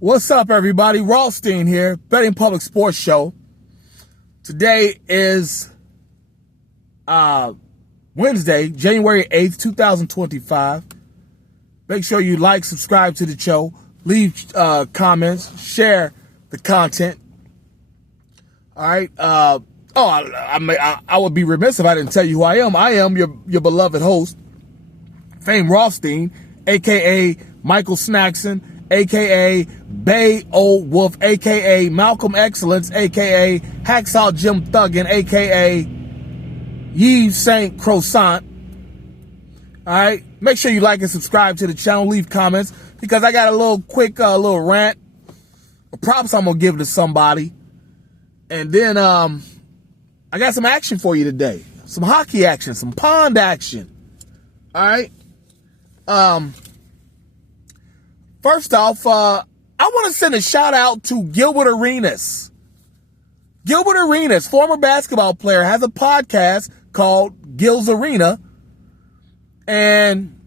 What's up, everybody? Rothstein here, Betting Public Sports Show. Today is Wednesday, January 8th, 2025. Make sure you like, subscribe to the show, leave comments, share the content. All right. I would be remiss if I didn't tell you who I am. I am your beloved host, Fame Rothstein, a.k.a. Michael Snackson, a.k.a. Bay Old Wolf, a.k.a. Malcolm Excellence, a.k.a. Hacksaw Jim Thuggin, a.k.a. Yves Saint Croissant. All right. Make sure you like and subscribe to the channel. Leave comments because I got a little quick little rant. Props I'm going to give to somebody. And then I got some action for you today. Some hockey action, some pond action. All right. First off, I want to send a shout out to Gilbert Arenas. Gilbert Arenas, former basketball player, has a podcast called Gil's Arena. And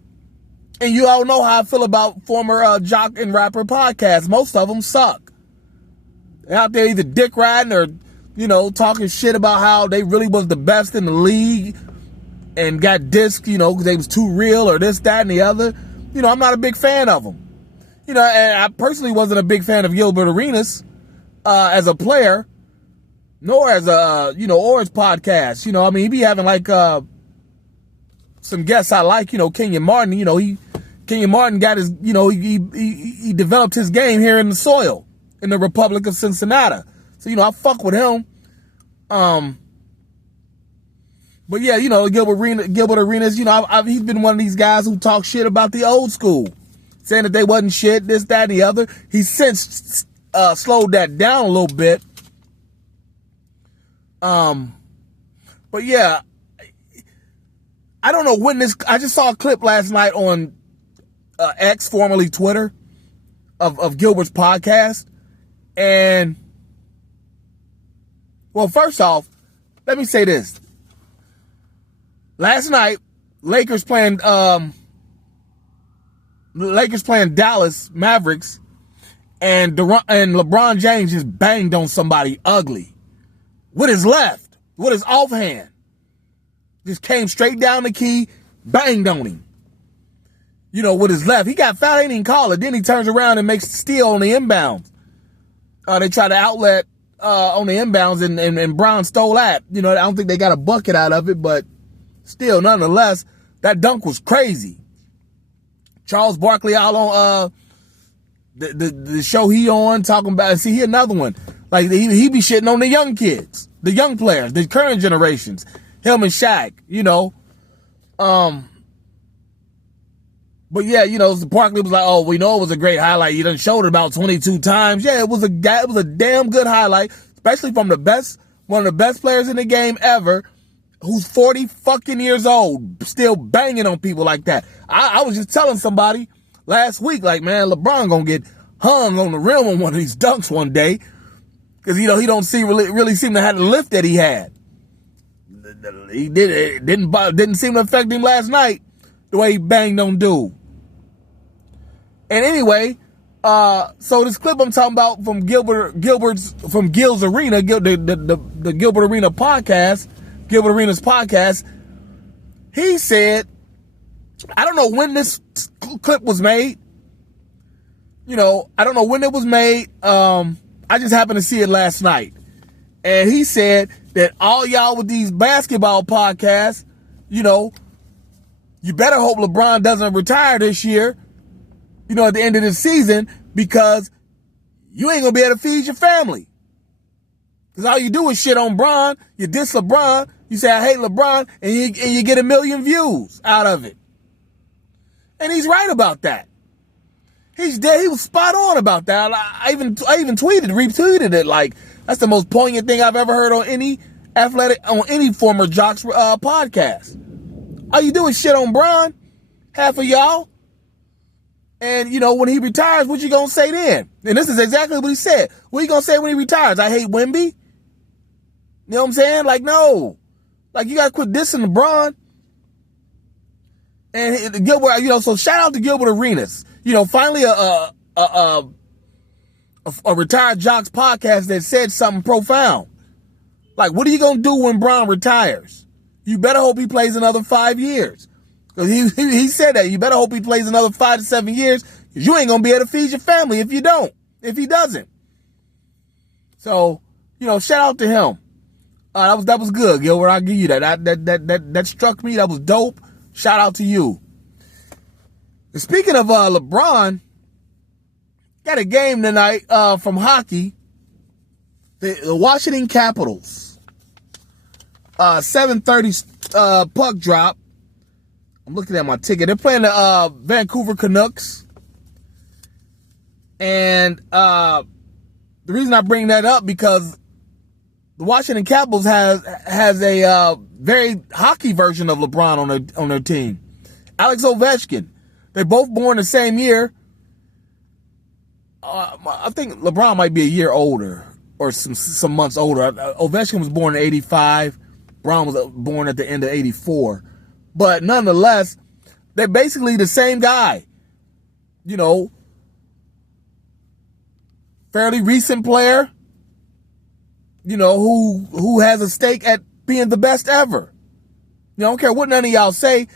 you all know how I feel about former jock and rapper podcasts. Most of them suck. They're out there either dick riding or, talking shit about how they really was the best in the league and got dissed, because they was too real or this, that, and the other. I'm not a big fan of them. And I personally wasn't a big fan of Gilbert Arenas as a player, nor as a, or his podcast. He be having like some guests I like, Kenyon Martin. Kenyon Martin got his, he developed his game here in the soil in the Republic of Cincinnati. So, I fuck with him. But yeah, Gilbert Arenas, he's been one of these guys who talk shit about the old school, saying that they wasn't shit, this, that, and the other. He's since slowed that down a little bit. But yeah, I don't know when I just saw a clip last night on X, formerly Twitter, of Gilbert's podcast. And, well, first off, let me say this. Last night, Lakers playing Dallas Mavericks, and LeBron James just banged on somebody ugly with his left, with his offhand. Just came straight down the key, banged on him. With his left. He got fouled, ain't even call it. Then he turns around and makes a steal on the inbounds. They try to outlet on the inbounds, and Brown stole that. I don't think they got a bucket out of it, but still, nonetheless, that dunk was crazy. Charles Barkley out on the show he on talking about. See, he another one. Like he be shitting on the young kids, the young players, the current generations. Him and Shaq, But yeah, Barkley was like, oh, we know it was a great highlight. You done showed it about 22 times. Yeah, it was a damn good highlight, especially from one of the best players in the game ever, who's 40 fucking years old, still banging on people like that. I was just telling somebody last week, like, man, LeBron gonna get hung on the rim on one of these dunks one day, because he don't really seem to have the lift that he had. It didn't seem to affect him last night the way he banged on dude. And anyway, so this clip I'm talking about from Gil's Arena, the Gilbert Arena podcast, Gilbert Arenas podcast, he said, I don't know when this clip was made. I don't know when it was made. I just happened to see it last night. And he said that all y'all with these basketball podcasts, you better hope LeBron doesn't retire this year, at the end of the season, because you ain't going to be able to feed your family. Because all you do is shit on Bron, you diss LeBron, you say, I hate LeBron, and you get 1 million views out of it. And he's right about that. He's dead. He was spot on about that. I even retweeted it. Like, that's the most poignant thing I've ever heard on any former Jocks podcast. All you do is shit on Bron, half of y'all. And, when he retires, what you gonna say then? And this is exactly what he said. What you gonna say when he retires? I hate Wemby? You know what I'm saying? Like, no. Like, you gotta quit dissing LeBron. And Gilbert, so shout out to Gilbert Arenas. Finally a Retired Jocks podcast that said something profound. Like, what are you going to do when Bron retires? You better hope he plays another 5 years. Because he said that. You better hope he plays another 5 to 7 years, because you ain't going to be able to feed your family if you don't, if he doesn't. So, shout out to him. That was good, Gilbert. I'll give you that. That struck me. That was dope. Shout out to you. And speaking of LeBron, got a game tonight from hockey. The Washington Capitals. 7:30 puck drop. I'm looking at my ticket. They're playing the Vancouver Canucks. And the reason I bring that up, because the Washington Capitals has a very hockey version of LeBron on their team. Alex Ovechkin. They're both born the same year. I think LeBron might be a year older, or some months older. Ovechkin was born in 85. Bron was born at the end of 84. But nonetheless, they're basically the same guy. Fairly recent player, who has a stake at being the best ever. I don't care what none of y'all say.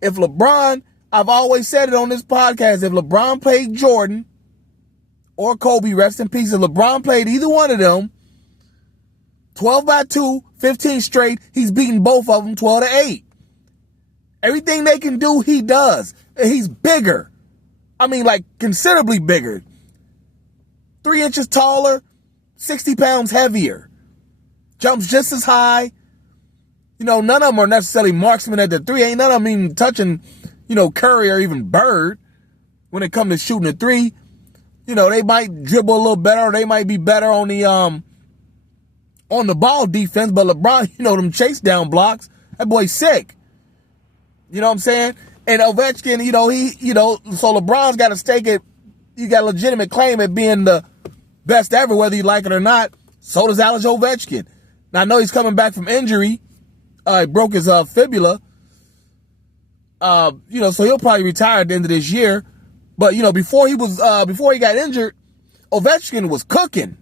If LeBron, I've always said it on this podcast, if LeBron played Jordan or Kobe, rest in peace, if LeBron played either one of them, 12-2, 15 straight, he's beaten both of them 12-8. Everything they can do, he does. And he's bigger. I mean, like, considerably bigger. 3 inches taller, 60 pounds heavier. Jumps just as high. None of them are necessarily marksmen at the three. Ain't none of them even touching, Curry or even Bird when it comes to shooting a three. They might dribble a little better, or they might be better on the ball defense. But LeBron, them chase down blocks, that boy's sick. You know what I'm saying? And Ovechkin, so LeBron's got a stake at, you got a legitimate claim at being the best ever, whether you like it or not. So does Alex Ovechkin. Now, I know he's coming back from injury. He broke his fibula. So he'll probably retire at the end of this year. But, before he got injured, Ovechkin was cooking.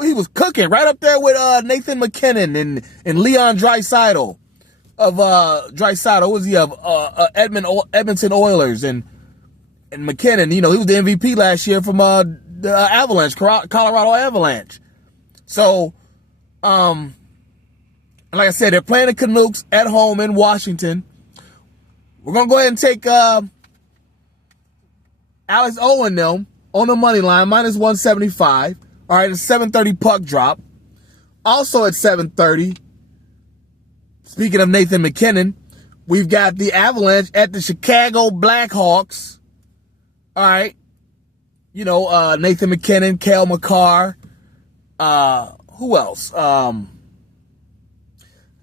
He was cooking right up there with Nathan McKinnon and Leon Draisaitl of Draisaitl. Was he of Edmonton Oilers and McKinnon? He was the MVP last year from the Avalanche, Colorado Avalanche. So, like I said, they're playing the Canucks at home in Washington. We're gonna go ahead and take Alex Owen them on the money line, -175. All right, it's 7:30 puck drop. Also at 7:30, speaking of Nathan McKinnon, we've got the Avalanche at the Chicago Blackhawks. All right. Nathan McKinnon, Cale Makar. Who else? I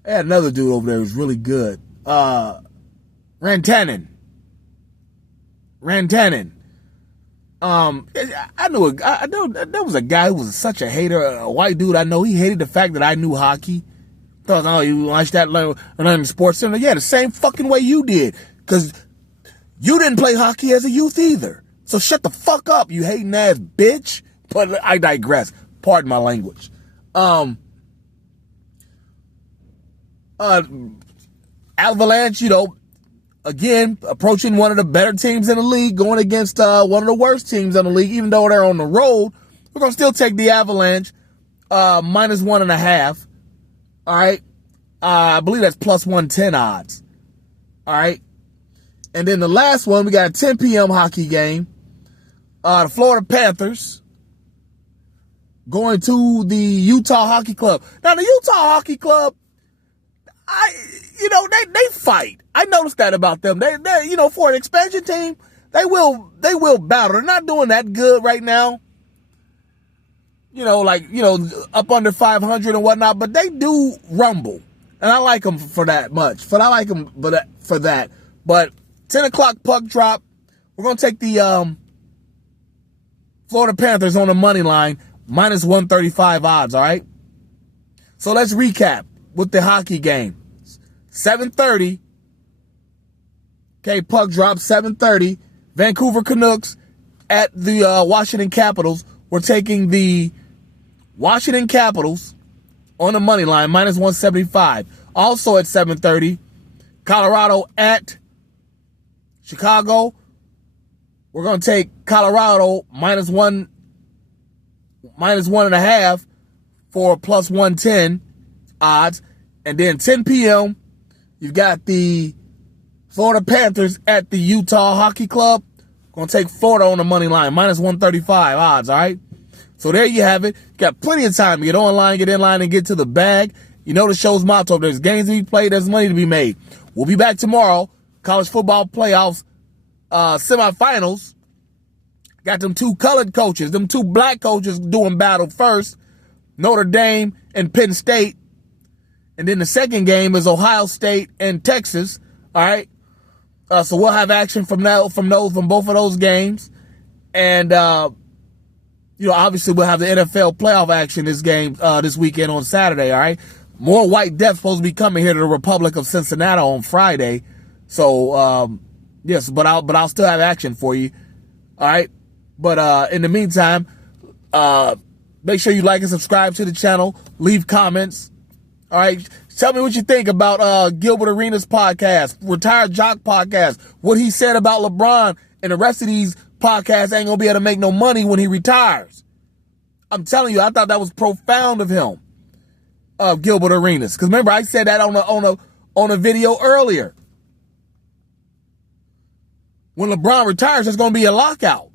had another dude over there who was really good. Rantanen. I knew there was a guy who was such a hater, a white dude I know. He hated the fact that I knew hockey. Thought, oh, you watched that learning sports center? Yeah, the same fucking way you did. Because you didn't play hockey as a youth either. So shut the fuck up, you hating ass bitch. But I digress. Pardon my language. Avalanche, again, approaching one of the better teams in the league, going against one of the worst teams in the league, even though they're on the road. We're going to still take the Avalanche, -1.5. All right. I believe that's +110 odds. All right. And then the last one, we got a 10 p.m. hockey game. The Florida Panthers going to the Utah Hockey Club. Now, the Utah Hockey Club, they fight. I noticed that about them. They for an expansion team, they will battle. They're not doing that good right now. Up under 500 and whatnot, but they do rumble. And I like them for that much. For that. But 10 o'clock puck drop. We're going to take the Florida Panthers on the money line, -135 odds, all right? So let's recap with the hockey game. 7:30. Okay, puck drop, 7:30. Vancouver Canucks at the Washington Capitals. we're taking the Washington Capitals on the money line, minus 175. Also at 7:30, Colorado at Chicago. We're going to take Colorado minus 1.5 for plus 110 odds. And then 10 p.m., you've got the Florida Panthers at the Utah Hockey Club. Going to take Florida on the money line, minus 135 odds, all right? So there you have it. You got plenty of time to get online, get in line, and get to the bag. You know the show's motto. If there's games to be played, there's money to be made. We'll be back tomorrow. College football playoffs, semifinals. Got them two colored coaches, them two black coaches doing battle first. Notre Dame and Penn State. And then the second game is Ohio State and Texas. All right. So we'll have action from both of those games. And, obviously we'll have the NFL playoff action this weekend on Saturday. All right. More White Death supposed to be coming here to the Republic of Cincinnati on Friday. So, yes, but I'll still have action for you. All right. But, in the meantime, make sure you like and subscribe to the channel. Leave comments. All right. Tell me what you think about Gilbert Arenas' podcast, Retired Jock podcast, what he said about LeBron, and the rest of these podcasts ain't gonna be able to make no money when he retires. I'm telling you, I thought that was profound of him, Gilbert Arenas. Because remember, I said that on a video earlier. When LeBron retires, there's gonna be a lockout.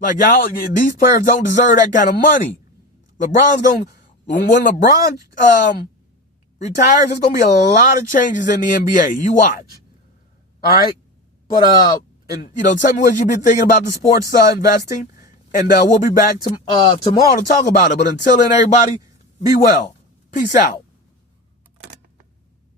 Like, y'all, these players don't deserve that kind of money. When LeBron retires, there's going to be a lot of changes in the NBA. You watch. All right? But, tell me what you've been thinking about the sports investing. And we'll be back tomorrow to talk about it. But until then, everybody, be well. Peace out.